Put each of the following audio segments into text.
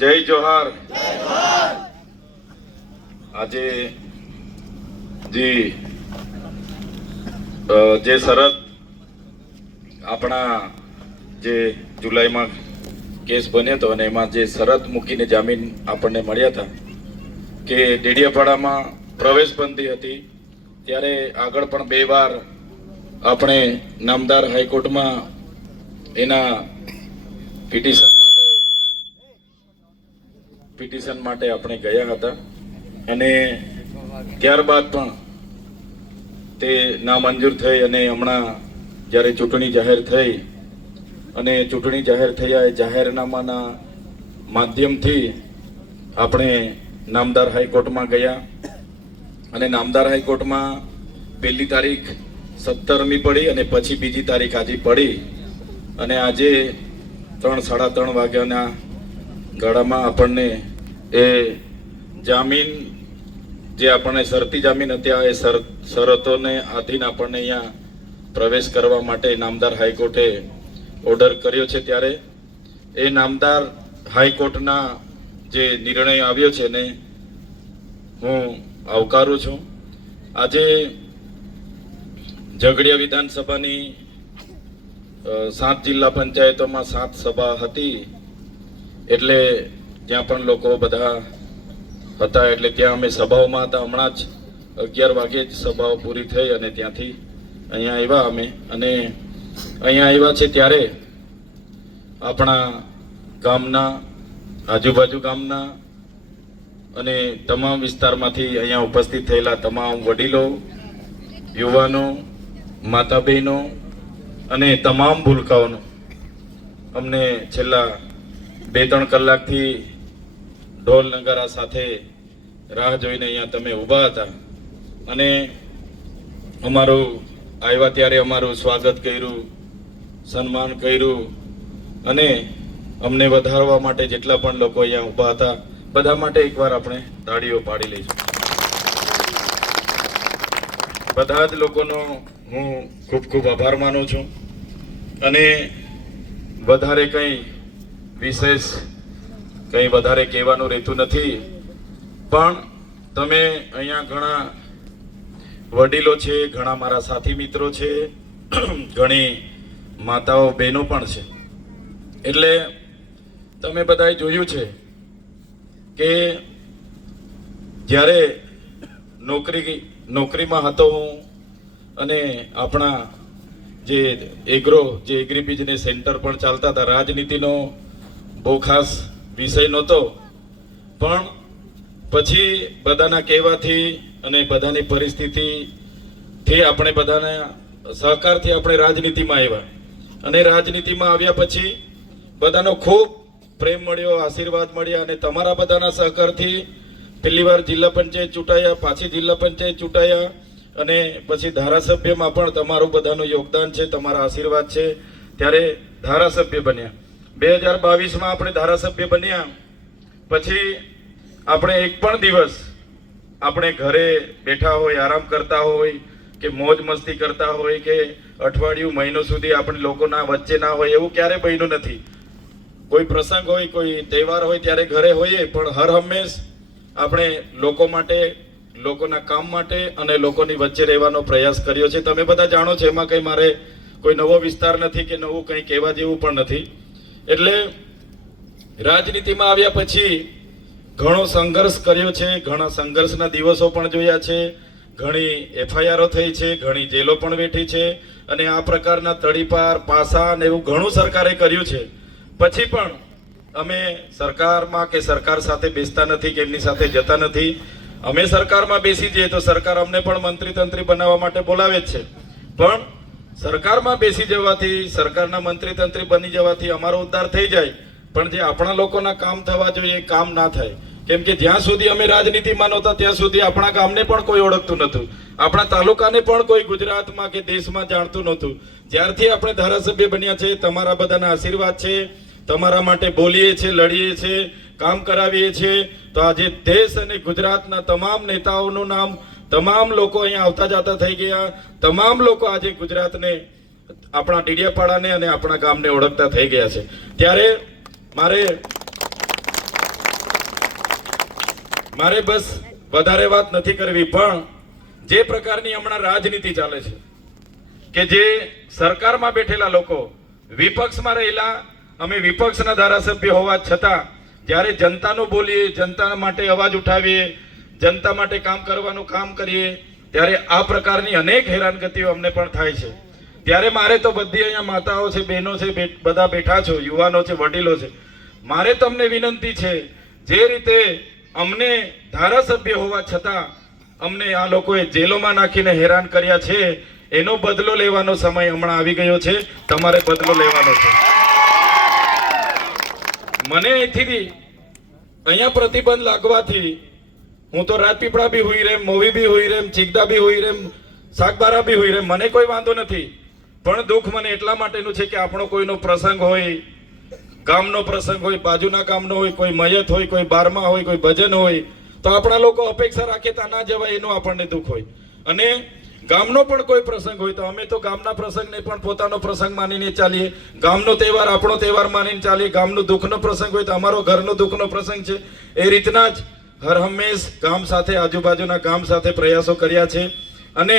જય જોહાર. આજે જે શરત આપણા જે જુલાઈમાં કેસ બન્યો હતો અને એમાં જે શરત મૂકીને જામીન આપણને મળ્યા હતા કે ડેડિયાપાડામાં પ્રવેશબંધી હતી, ત્યારે આગળ પણ 2 વાર આપણે નામદાર હાઈકોર્ટમાં એના પિટિશન માટે આપણે ગયા હતા અને ત્યારબાદ પણ તે નામંજૂર થઈ અને હમણાં જ્યારે ચૂંટણી જાહેર થઈ અને ચૂંટણી જાહેર થયા એ જાહેરનામાના માધ્યમથી આપણે નામદાર હાઈકોર્ટમાં ગયા અને નામદાર હાઈકોર્ટમાં પહેલી તારીખ 17મી પડી અને પછી બીજી તારીખ આજે પડી અને આજે 3-3:30 વાગ્યાના ગાળામાં આપણને એ જામીન જે આપણને શરતી જામીન હતા એ શરતોને આધીન આપણને અહીંયા પ્રવેશ કરવા માટે નામદાર હાઈકોર્ટે ઓર્ડર કર્યો છે. ત્યારે એ નામદાર હાઈકોર્ટના જે નિર્ણય આવ્યો છે ને હું આવકારું છું. આજે ઝઘડિયા વિધાનસભાની 7 જિલ્લા પંચાયતોમાં 7 સભા હતી, એટલે ત્યાં પણ લોકો બધા હતા, એટલે ત્યાં અમે સભાઓમાં હતા. હમણાં જ 11 વાગે જ સભાઓ પૂરી થઈ અને ત્યાંથી અહીંયા આવ્યા અમે અને અહીંયા આવ્યા છે ત્યારે આપણા ગામના આજુબાજુ ગામના અને તમામ વિસ્તારમાંથી અહીંયા ઉપસ્થિત થયેલા તમામ વડીલો, યુવાનો, માતા બહેનો અને તમામ ભૂલકાઓનો અમને છેલ્લા 2-3 કલાકથી ઢોલ નગારા સાથે રાહ જોઈને અહીંયા તમે ઊભા હતા અને અમારું આવ્યા ત્યારે અમારું સ્વાગત કર્યું, સન્માન કર્યું અને અમને વધારવા માટે જેટલા પણ લોકો અહીંયા ઊભા હતા બધા માટે એકવાર આપણે તાળીઓ પાડી લઈશું. બધા જ લોકોનો હું ખૂબ ખૂબ આભાર માનું છું અને વધારે કંઈ વિશેષ કંઈ વધારે કહેવાનું રહેતું નથી, પણ તમે અહીંયા ઘણા વડીલો છે, ઘણા મારા સાથી મિત્રો છે, ઘણી માતાઓ બહેનો પણ છે, એટલે તમે બધાએ જોયું છે કે જ્યારે નોકરીમાં હતો હું અને આપણા જે એગ્રી બિઝનેસ સેન્ટર પણ ચાલતા હતા, રાજનીતિનો બહુ ખાસ વિષય નહોતો, પણ પછી બધાના કહેવાથી અને બધાની પરિસ્થિતિથી આપણે બધાના સહકારથી આપણે રાજનીતિમાં આવ્યા અને રાજનીતિમાં આવ્યા પછી બધાનો ખૂબ પ્રેમ મળ્યો, આશીર્વાદ મળ્યા અને તમારા બધાના સહકારથી પહેલી વાર જિલ્લા પંચાયત ચૂંટાયા, પાછી જિલ્લા પંચાયત ચૂંટાયા અને પછી ધારાસભ્યમાં પણ તમારું બધાનું યોગદાન છે, તમારા આશીર્વાદ છે, ત્યારે ધારાસભ્ય બન્યા. 2022માં આપણે ધારાસભ્ય બન્યા પછી આપણે એક પણ દિવસ આપણે ઘરે બેઠા હોય, આરામ કરતા હોય કે મોજ મસ્તી કરતા હોય કે અઠવાડિયું મહિનો સુધી આપણે લોકોના વચ્ચે ના હોય એવું ક્યારે બન્યું નથી. કોઈ પ્રસંગ હોય, કોઈ તહેવાર હોય ત્યારે ઘરે હોઈએ, પણ હર હંમેશ આપણે લોકો માટે, લોકોના કામ માટે અને લોકોની વચ્ચે રહેવાનો પ્રયાસ કર્યો છે. તમે બધા જાણો છો, એમાં કંઈ મારે કોઈ નવો વિસ્તાર નથી કે નવું કંઈ કહેવા જેવું પણ નથી. એટલે રાજનીતિમાં આવ્યા પછી ઘણો સંઘર્ષ કર્યો છે, ઘણા સંઘર્ષના દિવસો પણ જોયા છે, ઘણી FIRઓ થઈ છે, ઘણી જેલો પણ વેઠી છે અને આ પ્રકારના તડીપાર, પાસા અને એવું ઘણું સરકારે કર્યું છે. પછી પણ અમે સરકારમાં કે સરકાર સાથે બેસતા નથી કે એમની સાથે જતા નથી. અમે સરકારમાં બેસી જઈએ તો સરકાર અમને પણ મંત્રી તંત્રી બનાવવા માટે બોલાવે જ છે, પણ સરકારમાં બેસી જવાથી, સરકારના મંત્રી તંત્રી બની જવાથી અમારો ઉદ્ધાર થઈ જાય, પણ જે આપણા લોકોના કામ થવા જોઈએ એ કામ ના થાય. કેમ કે જ્યાં સુધી અમે રાજનીતિમાં નહોતા ત્યાં સુધી આપણા ગામને પણ કોઈ ઓળખતું નહોતું, આપણા તાલુકાને પણ કોઈ ગુજરાતમાં કે દેશમાં જાણતું નહોતું. જ્યારથી આપણે ધારાસભ્ય બન્યા છે, તમારા બધાના આશીર્વાદ છે, તમારા માટે બોલીએ છીએ, લડીએ છીએ, કામ કરાવીએ છીએ, તો આજે દેશ અને ગુજરાતના તમામ નેતાઓનું નામ, તમામ લોકો અહીંયા આવતા જતા થઈ ગયા, તમામ લોકો આજે ગુજરાતને, આપણા ડેડિયાપાડાને અને આપણા ગામને ઓળખતા થઈ ગયા છે. ત્યારે મારે મારે બસ વધારે વાત નથી કરવી, પણ જે પ્રકારની હમણાં રાજનીતિ ચાલે છે કે જે સરકારમાં બેઠેલા લોકો વિપક્ષમાં રહેલા, અમે વિપક્ષના ધારાસભ્ય હોવા છતાં જ્યારે જનતાનું બોલીએ, જનતા માટે અવાજ ઉઠાવીએ, જનતા માટે કામ કરવાનું કામ કરીએ, ત્યારે આ પ્રકારની અનેક હેરાનગતિઓ અમને પણ થાય છે. ત્યારે મારે તો બધી અહીંયા માતાઓ છે, બહેનો છે, બધા બેઠા છો, યુવાનો છે, વડીલો છે, મારે તમને વિનંતી છે, જે રીતે અમને ધારાસભ્ય હોવા છતાં અમને આ લોકોએ જેલોમાં નાખીને હેરાન કર્યા છે, એનો બદલો લેવાનો સમય હમણાં આવી ગયો છે. તમારે બદલો લેવાનો છે. મને અહીંથી અહીંયા પ્રતિબંધ લાગવાથી હું તો રાજપીપળા બી હોઈ રેમ, મોવી બી હોઈ રેમ, ચીગદા બી હોઈ રેમ, સાગબારા બી હોઈ રેમ, મને કોઈ વાંધો નથી. પણ દુઃખ મને એટલા માટેનું છે કે આપણો કોઈનો પ્રસંગ હોય, ગામનો પ્રસંગ હોય, બાજુના ગામનો હોય, કોઈ મયત હોય, કોઈ બારમા હોય, કોઈ ભજન હોય, તો આપણા લોકો અપેક્ષા રાખે તા ના જવાય, એનું આપણને દુઃખ હોય. અને ગામનો પણ કોઈ પ્રસંગ હોય તો અમે તો ગામના પ્રસંગને પણ પોતાનો પ્રસંગ માનીને ચાલીએ, ગામનો તહેવાર આપણો તહેવાર માનીને ચાલીએ. ગામનો દુઃખનો પ્રસંગ હોય તો અમારો ઘરનો દુઃખનો પ્રસંગ છે. એ રીતના જ હર હંમેશ ગામ સાથે, આજુબાજુના ગામ સાથે પ્રયાસો કર્યા છે. અને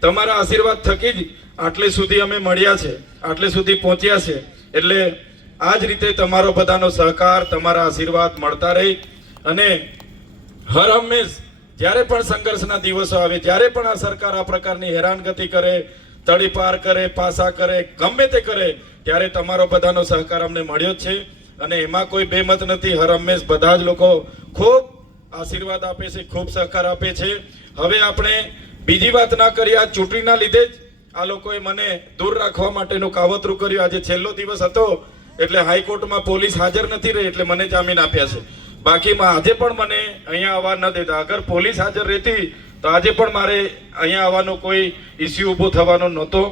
તમારા આશીર્વાદ થકી જ આટલે સુધી અમે મળ્યા છે, આટલે સુધી પહોંચ્યા છે. એટલે આ જ રીતે તમારો બધાનો સહકાર, તમારા આશીર્વાદ મળતા રહે. અને હર હંમેશ જ્યારે પણ સંઘર્ષના દિવસો આવે, જ્યારે પણ આ સરકાર આ પ્રકારની હેરાનગતિ કરે, તડીપાર કરે, પાસા કરે, ગમે તે કરે, ત્યારે તમારો બધાનો સહકાર અમને મળ્યો જ છે. અને એમાં કોઈ બેમત નથી. હર હંમેશ બધા જ લોકો ખૂબ આશીર્વાદ આપે છે, ખૂબ સહકાર આપે છે. હવે આપણે બીજી વાત ના કરીએ. આ ચૂંટણીના લીધે જ આ લોકોએ મને દૂર રાખવા માટેનું કાવતરું કર્યું. આજે છેલ્લો દિવસ હતો એટલે હાઈકોર્ટમાં પોલીસ હાજર નથી રહી એટલે મને જામીન આપ્યા છે. બાકીમાં આજે પણ મને અહીંયા આવવા ન દેતા. અગર પોલીસ હાજર રહેતી તો આજે પણ મારે અહીંયા આવવાનો કોઈ ઇસ્યુ ઊભો થવાનો નહોતો.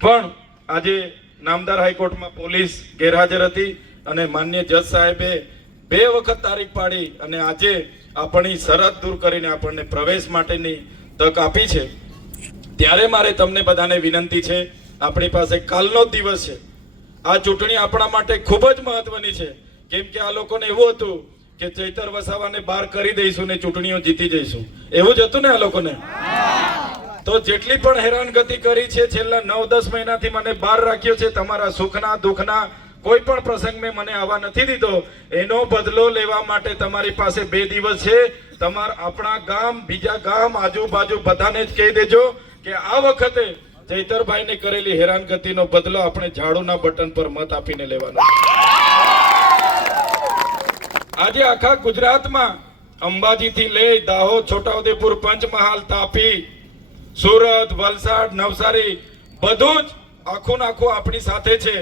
પણ આજે નામદાર હાઈકોર્ટમાં પોલીસ ગેરહાજર હતી અને માન્ય જજ સાહેબે 2 વખત તારીખ પાડી અને આજે આપણી શરત દૂર કરીને આપણને પ્રવેશ માટેની તક આપી છે. ત્યારે મારે તમને બધાને વિનંતી છે, આપણી પાસે કાલનો જ દિવસ છે. આ ચૂંટણી આપણા માટે ખૂબ જ મહત્વની છે. કેમ કે આ લોકોને એવું હતું કે ચૈતર વસાવાને બહાર કરી દઈશું ને ચૂંટણીઓ જીતી જઈશું, એવું જ હતું ને આ લોકોને. તો જેટલી પણ હેરાનગતિ કરી છે છેલ્લા 9-10 મહિનાથી મને બહાર રાખ્યો છે. તમારા સુખના દુઃખના કોઈ પણ પ્રસંગ મેં મને આવવા નથી દીધો. એનો બદલો લેવા માટે તમારી પાસે 2 દિવસ છે. આપણા ગામ, બીજા ગામ, આજુબાજુ બધાને જ કહી દેજો કે આ વખતે ચૈતરભાઈને કરેલી હેરાનગતિનો બદલો આપણે ઝાડુના બટન પર મત આપીને લેવાનો. આજે આખા ગુજરાતમાં અંબાજીથી લઈ દાહોદ, છોટાઉદેપુર, પંચમહાલ, તાપી, સુરત, વલસાડ, નવસારી બધું જ આખું નાખું આપણી સાથે છે.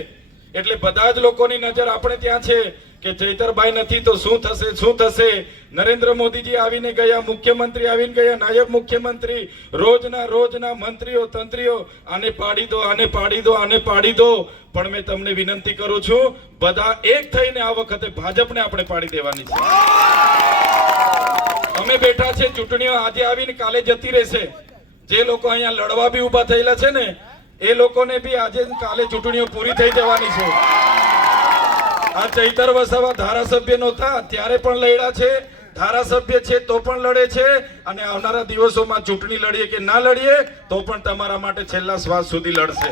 એટલે બધા જ લોકોની નજર આપણે ત્યાં છે કે ચૈતરભાઈ નથી તો શું થશે, શું થશે. નરેન્દ્ર મોદીજી આવીને ગયા, મુખ્યમંત્રી આવીને ગયા, નાયબ મુખ્યમંત્રી, રોજના મંત્રીઓ, તંત્રીઓ, આને પાડી દો, આને પાડી દો, આને પાડી દો. પણ મેં તમને વિનંતી કરું છું, બધા એક થઈને આ વખતે ભાજપને આપણે પાડી દેવાની છે. અમે બેઠા છે. ચૂંટણીઓ આજે આવીને કાલે જતી રહેશે. જે લોકો અહીંયા લડવા બી ઉભા થયેલા છે ને એ લોકોને બી આજે કાલે ચૂંટણીઓ પૂરી થઈ જવાની છે. આ ચૈતર વસાવા ધારાસભ્ય નહોતા ત્યારે પણ લડ્યા છે, ધારાસભ્ય છે તો પણ લડે છે, અને આવનારા દિવસોમાં ચૂંટણી લડીએ કે ના લડીએ તો પણ તમારા માટે છેલ્લા શ્વાસ સુધી લડશે.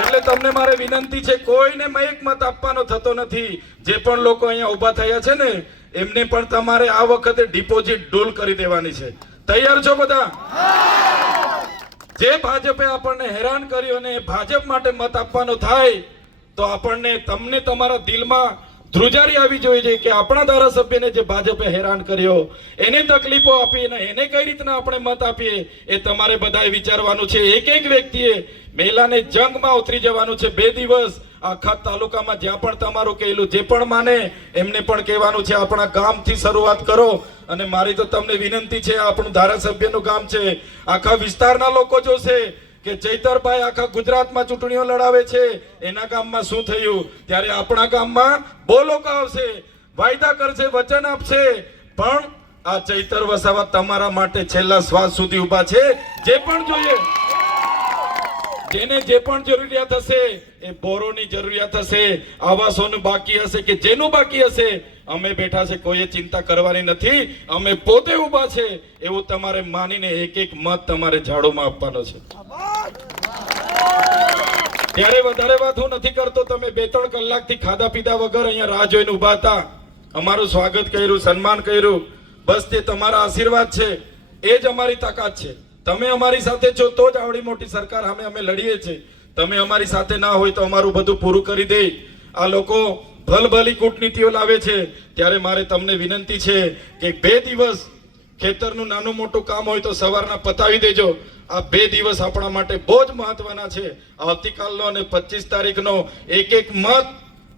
એટલે તમને મારે વિનંતી છે, કોઈને એક મત આપવાનો થતો નથી. જે પણ લોકો અહીંયા ઉભા થયા છે ને એમને પણ તમારે આ વખતે ડિપોઝિટ ડોલ કરી દેવાની છે. તૈયાર છો બધા? જે ભાજપે આપણને હેરાન કર્યું અને ભાજપ માટે મત આપવાનો થાય તો આપણને, તમને તમારા દિલમાં ધ્રુજારી આવી જોઈએ કે આપણા ધારાસભ્યને જે ભાજપે હેરાન કર્યો, એને તકલીફો આપી અને એને કઈ રીતના આપણે મત આપીએ એ તમારે બધાએ વિચારવાનું છે. એક વ્યક્તિએ મહિલાને જંગમાં ઉતરી જવાનું છે. 2 દિવસ આખા તાલુકામાં જ્યાં પણ તમારું કહેલું જે પણ માને એમને પણ કહેવાનું છે આપણા ગામથી શરૂઆત કરો. અને મારી તો તમને વિનંતી છે, આપણું ધારાસભ્યનું ગામ છે, આખા વિસ્તારના લોકો જોશે કે ચૈતરભાઈ આખા ગુજરાતમાં ચૂંટણીઓ લડાવે છે, એના ગામમાં શું થયું. ત્યારે આપણા ગામમાં બહુ લોકો આવશે, વાયદા કરશે, વચન આપશે. પણ આ ચૈતર વસાવા તમારા માટે છેલ્લા શ્વાસ સુધી ઊભા છે. જે પણ જોઈએ, જેને જે પણ જરૂરિયાત હશે, એ બોરોની જરૂરિયાત હશે, આવાસોનું બાકી હશે કે જેનું બાકી હશે, અમે બેઠા છે, કોઈએ ચિંતા કરવાની નથી, અમે પોતે ઊભા છે એવું તમારે માનીને એક એક મત તમારે ઝાડુમાં આપવાનો છે. ત્યારે વધારે વાત હું નથી કરતો. તમે 2-3 કલાકથી ખાધા પીધા વગર અહીંયા રાહ જોઈને ઊભા હતા, અમારું સ્વાગત કર્યું, સન્માન કર્યું. બસ તે તમારા આશીર્વાદ છે, એ જ અમારી તાકાત છે. તમે અમારી સાથે છો તો જ આવડી મોટી સરકાર સામે અમે લડીએ છીએ. તમે અમારી સાથે ના હોય તો અમારું બધું પૂરું કરી દે. આ લોકો ભલભલી કૂટનીતિઓ લાવે છે. ત્યારે મારે તમને વિનંતી છે કે 2 દિવસ ખેતરનું નાનું મોટું કામ હોય તો સવારના પતાવી દેજો. આ 2 દિવસ આપણા માટે બહુ જ મહત્વના છે. આવતીકાલનો અને 25 તારીખનો એક એક મત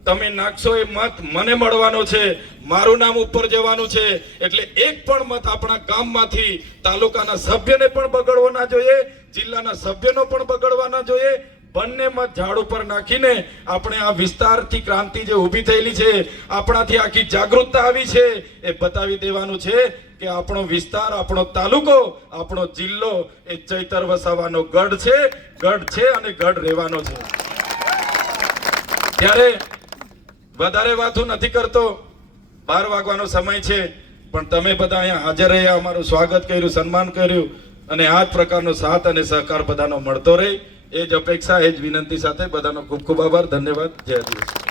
તમે નાખશો, એ મત મને મળવાનો છે, મારું નામ ઉપર જવાનું છે. એટલે એક પણ મત આપણા ગામમાંથી તાલુકાના સભ્યને પણ બગડવો ના જોઈએ, જિલ્લાના સભ્યનો પણ બગડવા ના જોઈએ. બંને મત ઝાડ ઉપર નાખીને આપણે આ વિસ્તારથી ક્રાંતિ જે ઊભી થયેલી છે, આપણાથી આખી જાગૃતતા આવી છે, એ બતાવી દેવાનું છે કે આપણો વિસ્તાર, આપણો તાલુકો, આપણો જિલ્લો એ ચૈતર વસાવાનો ગઢ છે અને ગઢ રહેવાનો છે. ત્યારે વધારે વાત હું નથી કરતો, 12 વાગવાનો સમય છે, પણ તમે બધા અહીંયા હાજર રહ્યા, અમારું સ્વાગત કર્યું, સન્માન કર્યું, અને આ જ પ્રકારનો સાથ અને સહકાર બધાનો મળતો રહે, એ જ અપેક્ષા, એ જ વિનંતી સાથે બધાનો ખૂબ ખૂબ આભાર, ધન્યવાદ, જય આદિવાસી.